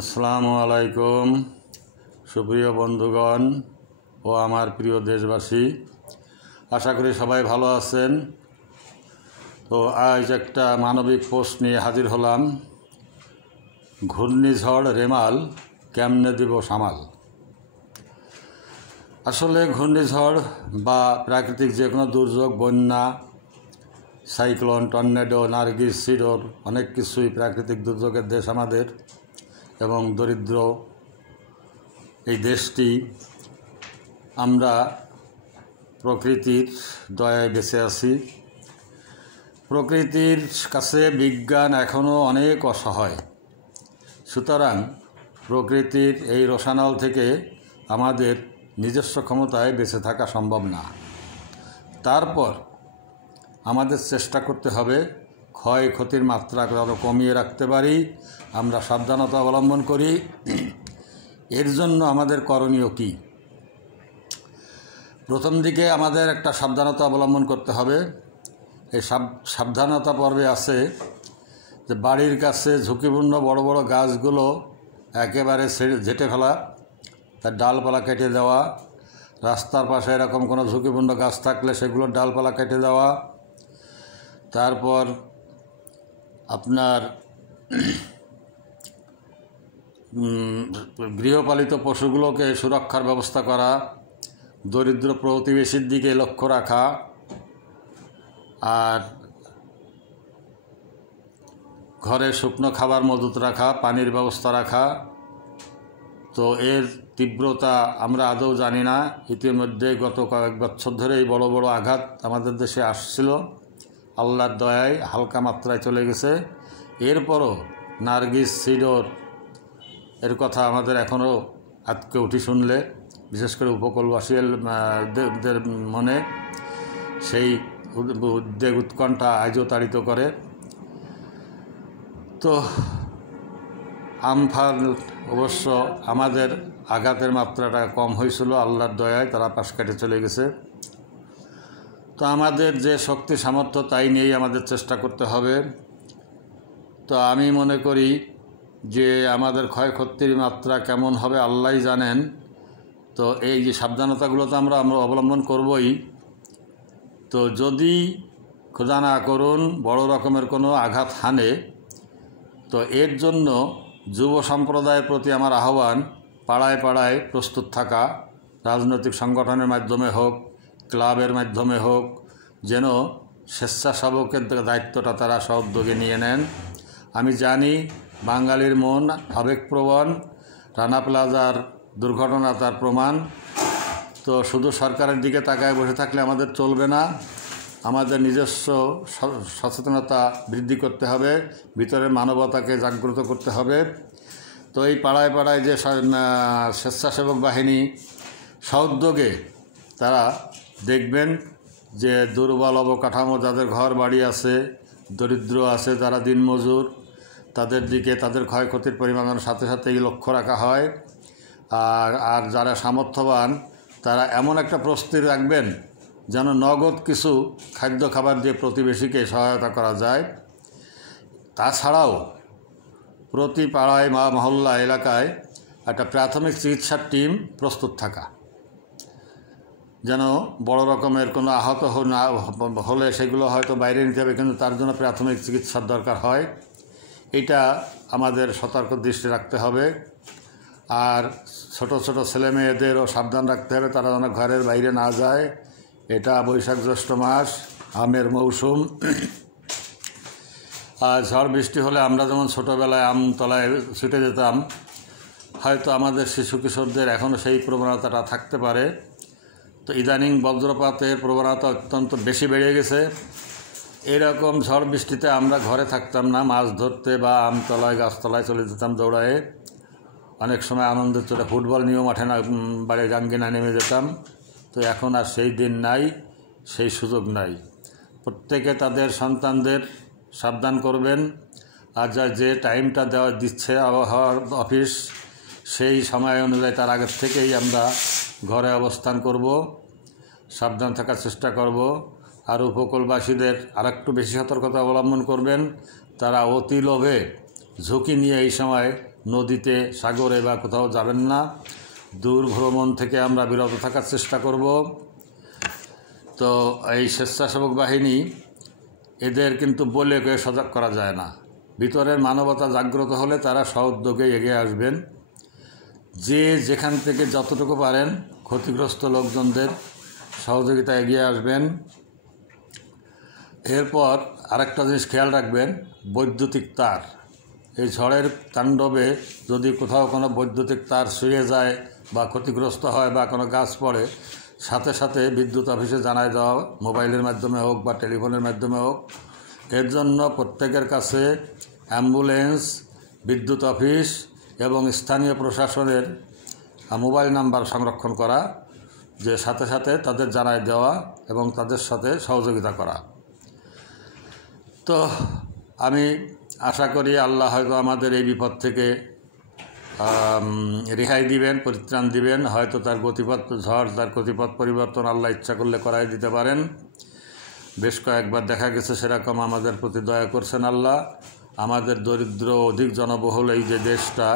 আসসালামু আলাইকুম সুপ্রিয় বন্ধুগণ ও আমার প্রিয় দেশবাসী, আশা করি সবাই ভালো আছেন। তো আজ একটা মানবিক পোস্ট নিয়ে হাজির হলাম। ঘূর্ণিঝড় রেমাল কেমনে দিব সামাল। আসলে ঘূর্ণিঝড় বা প্রাকৃতিক যে কোনো দুর্যোগ, বন্যা, সাইক্লোন, টর্নেডো, নার্গিস, সিডর, অনেক কিছুই প্রাকৃতিক দুর্যোগের দেশ আমাদের এবং দরিদ্র এই দেশটি। আমরা প্রকৃতির দয়ায় বেঁচে আছি। প্রকৃতির কাছে বিজ্ঞান এখনও অনেক অসহায়। সুতরাং প্রকৃতির এই রোষানল থেকে আমাদের নিজস্ব ক্ষমতায় বেঁচে থাকা সম্ভব না। তারপর আমাদের চেষ্টা করতে হবে ক্ষয়ক্ষতির মাত্রা আরও কমিয়ে রাখতে পারি, আমরা সাবধানতা অবলম্বন করি। এর জন্য আমাদের করণীয় কী? প্রথম দিকে আমাদের একটা সাবধানতা অবলম্বন করতে হবে। এই সাবধানতা পর্বে আছে যে বাড়ির কাছে ঝুঁকিপূর্ণ বড় বড় গাছগুলো একেবারে ঝেঁটে ফেলা, তার ডালপালা কেটে দেওয়া। রাস্তার পাশে এরকম কোনো ঝুঁকিপূর্ণ গাছ থাকলে সেগুলোর ডালপালা কেটে দেওয়া। তারপর আপনার গৃহপালিত পশুগুলোকে সুরক্ষার ব্যবস্থা করা, দরিদ্র প্রতিবেশীর দিকে লক্ষ্য রাখা, আর ঘরে শুকনো খাবার মজুত রাখা, পানির ব্যবস্থা রাখা। তো এর তীব্রতা আমরা আদৌ জানি না। ইতিমধ্যে গত কয়েক বছর ধরে এই বড় বড় আঘাত আমাদের দেশে আসছিল, আল্লাহর দয়ায় হালকা মাত্রায় চলে গেছে। এরপরও নার্গিস, সিডর এর কথা আমাদের এখনও আজকে উঠি শুনলে, বিশেষ করে উপকূলবাসীদের মনে সেই উদ্বেগ উৎকণ্ঠা আজও তাড়িত করে। তো আমফান অবশ্য আমাদের আঘাতের মাত্রাটা কম হয়েছিল, আল্লাহর দয়ায় তারা পাশ কাটে চলে গেছে। তো আমাদের যে শক্তি সামর্থ্য তাই নিয়েই আমাদের চেষ্টা করতে হবে। তো আমি মনে করি যে আমাদের ক্ষয়ক্ষতির মাত্রা কেমন হবে আল্লাহই জানেন। তো এই যে সাবধানতাগুলো তো আমরা অবলম্বন করবই। তো যদি খোদা না করুন বড় রকমের কোনো আঘাত হানে, তো এর জন্য যুব সম্প্রদায়ের প্রতি আমার আহ্বান, পাড়ায় পাড়ায় প্রস্তুত থাকা, রাজনৈতিক সংগঠনের মাধ্যমে হোক, ক্লাবের মাধ্যমে হোক, যেন স্বেচ্ছাসেবকের দায়িত্বটা তারা সউদ্যোগে নিয়ে নেন। আমি জানি বাঙালির মন আবেগপ্রবণ, রানা প্লাজার দুর্ঘটনা তার প্রমাণ। তো শুধু সরকারের দিকে তাকায় বসে থাকলে আমাদের চলবে না, আমাদের নিজস্ব সচেতনতা বৃদ্ধি করতে হবে, ভিতরের মানবতাকে জাগ্রত করতে হবে। তো এই পাড়ায় পাড়ায় যে স্বেচ্ছাসেবক বাহিনী সউদ্যোগে তারা দেখবেন যে দুর্বল অবকাঠামো, যাদের ঘর বাড়ি আছে, দরিদ্র আছে, যারা দিনমজুর, তাদের দিকে তাদের ক্ষয়ক্ষতির পরিমাণের সাথে সাথেই লক্ষ্য রাখা হয়। আর যারা সামর্থ্যবান তারা এমন একটা প্রস্তুতি রাখবেন যেন নগদ কিছু খাদ্য খাবার দিয়ে প্রতিবেশীকে সহায়তা করা যায়। তাছাড়াও প্রতি পাড়ায় বা মহল্লা এলাকায় একটা প্রাথমিক চিকিৎসার টিম প্রস্তুত থাকা, যেন বড় রকমের কোনো আহত না হলে সেগুলো হয়তো বাইরে নিতে হবে, কিন্তু তার জন্য প্রাথমিক চিকিৎসার দরকার হয়। এটা আমাদের সতর্ক দৃষ্টি রাখতে হবে। আর ছোট ছোট ছেলেমেয়েদেরও সাবধান রাখতে হবে, তারা যেন ঘরের বাইরে না যায়। এটা বৈশাখ জ্যৈষ্ঠ মাস, আমের মৌসুম। আর ঝড় বৃষ্টি হলে আমরা যেমন ছোটোবেলায় আমতলায় ছুটে যেতাম, হয়তো আমাদের শিশু কিশোরদের এখনও সেই প্রবণতাটা থাকতে পারে। তো ইদানিং বজ্রপাতের প্রবণতা অত্যন্ত বেশি বেড়ে গেছে। এরকম ঝড় বৃষ্টিতে আমরা ঘরে থাকতাম না, মাছ ধরতে বা আমতলায় গাছতলায় চলে যেতাম দৌড়ায়ে। অনেক সময় আনন্দের চোটে ফুটবল নিয়েও মাঠে না বাড়ি গাঙ্গিনা নেমে যেতাম। তো এখন আর সেই দিন নাই, সেই সুযোগ নাই। প্রত্যেকে তাদের সন্তানদের সাবধান করবেন। আর যে টাইমটা দিচ্ছে আবহাওয়ার অফিস, সেই সময় অনুযায়ী তার আগের থেকেই আমরা ঘরে অবস্থান করব, সাবধান থাকার চেষ্টা করব। আর উপকূলবাসীদের আরেকটু বেশি সতর্কতা অবলম্বন করবেন। তারা অতি লোভে ঝুঁকি নিয়ে এই সময় নদীতে, সাগরে বা কোথাও যাবেন না। দূর ভ্রমণ থেকে আমরা বিরত থাকার চেষ্টা করব। তো এই স্বেচ্ছাসেবক বাহিনী এদের কিন্তু বলে কেউ সজাগ করা যায় না। ভিতরের মানবতা জাগ্রত হলে তারা সউদ্যোগে এগিয়ে আসবেন। যে যেখান থেকে যতটুকু পারেন ক্ষতিগ্রস্ত লোকজনদের সহযোগিতা এগিয়ে আসবেন। এরপর আরেকটা জিনিস খেয়াল রাখবেন, বৈদ্যুতিক তার। এই ঝড়ের তাণ্ডবে যদি কোথাও কোনো বৈদ্যুতিক তার ছিঁড়ে যায় বা ক্ষতিগ্রস্ত হয় বা কোনো গাছ পড়ে, সাথে সাথে বিদ্যুৎ অফিসে জানাই দেওয়া, মোবাইলের মাধ্যমে হোক বা টেলিফোনের মাধ্যমে হোক। এর জন্য প্রত্যেকের কাছে অ্যাম্বুলেন্স, বিদ্যুৎ অফিস এবং স্থানীয় প্রশাসনের মোবাইল নাম্বার সংরক্ষণ করা, যে সাথে সাথে তাদের জানাই দেওয়া এবং তাদের সাথে সহযোগিতা করা। তো আমি আশা করি আল্লাহ হয়তো আমাদের এই বিপদ থেকে রেহাই দিবেন, পরিত্রাণ দিবেন। হয়তো তার গতিপথ, ঝড় তার গতিপথ পরিবর্তন আল্লাহ ইচ্ছা করলে করাই দিতে পারেন। বেশ কয়েকবার দেখা গেছে সেরকম আমাদের প্রতি দয়া করছেন আল্লাহ। আমাদের দরিদ্র অধিক জনবহুল এই যে দেশটা,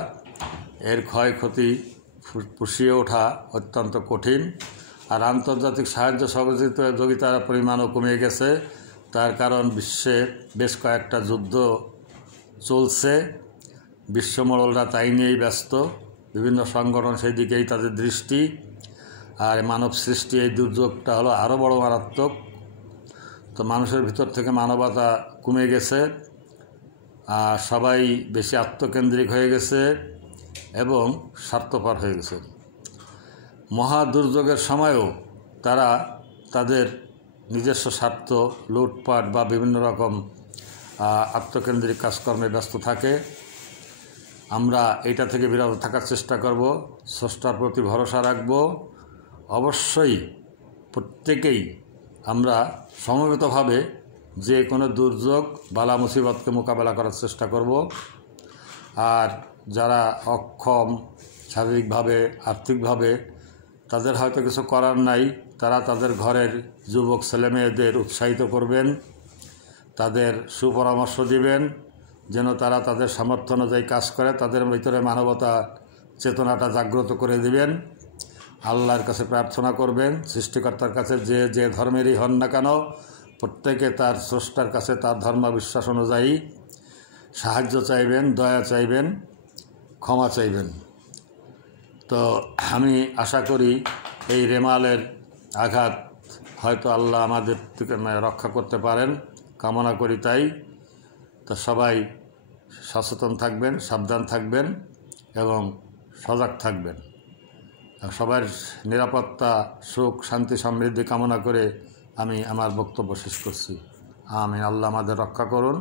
এর ক্ষয়ক্ষতি পুষিয়ে ওঠা অত্যন্ত কঠিন। আর আন্তর্জাতিক সাহায্য সহযোগিতার পরিমাণও কমে গেছে। তার কারণ বিশ্বে বেশ কয়েকটা যুদ্ধ চলছে, বিশ্বমণ্ডলরা তাই নিয়েই ব্যস্ত, বিভিন্ন সংগঠন সেই দিকেই তাদের দৃষ্টি। আর মানব সৃষ্টি এই দুর্যোগটা হলো আরও বড় মারাত্মক। তো মানুষের ভিতর থেকে মানবতা কমে গেছে, সবাই বেশি আত্মকেন্দ্রিক হয়ে গেছে এবং স্বার্থপর হয়ে গেছে। মহা দুর্যোগের সময়ও তারা তাদের নিজস্ব স্বার্থ, লুটপাট বা বিভিন্ন রকম আত্মকেন্দ্রিক কাজকর্মে ব্যস্ত থাকে। আমরা এটা থেকে বিরত থাকার চেষ্টা করব, স্রষ্টার প্রতি ভরসা রাখব। অবশ্যই প্রত্যেকেই আমরা সমবেতভাবে যে কোনো দুর্যোগ, বালা মুসিবতকে মোকাবেলা করার চেষ্টা করব। আর যারা অক্ষম শারীরিকভাবে, আর্থিকভাবে, তাদের হয়তো কিছু করার নাই, তারা তাদের ঘরের যুবক ছেলেমেয়েদের উৎসাহিত করবেন, তাদের সুপরামর্শ দিবেন যেন তারা তাদের সামর্থ্য অনুযায়ী কাজ করে, তাদের ভিতরে মানবতা চেতনাটা জাগ্রত করে দিবেন। আল্লাহর কাছে প্রার্থনা করবেন, সৃষ্টিকর্তার কাছে যে যে ধর্মেরই হন না কেন, প্রত্যেকে তার স্রষ্টার কাছে তার ধর্মবিশ্বাস অনুযায়ী সাহায্য চাইবেন, দয়া চাইবেন, ক্ষমা চাইবেন। তো আমি আশা করি এই রেমালের আঘাত হয়তো আল্লাহ আমাদের থেকে রক্ষা করতে পারেন, কামনা করি তাই। তো সবাই সচেতন থাকবেন, সাবধান থাকবেন এবং সজাগ থাকবেন। সবার নিরাপত্তা, সুখ, শান্তি, সমৃদ্ধি কামনা করে আমি আমার বক্তব্য শেষ করছি। আমিন। আল্লাহ আমাদের রক্ষা করুন।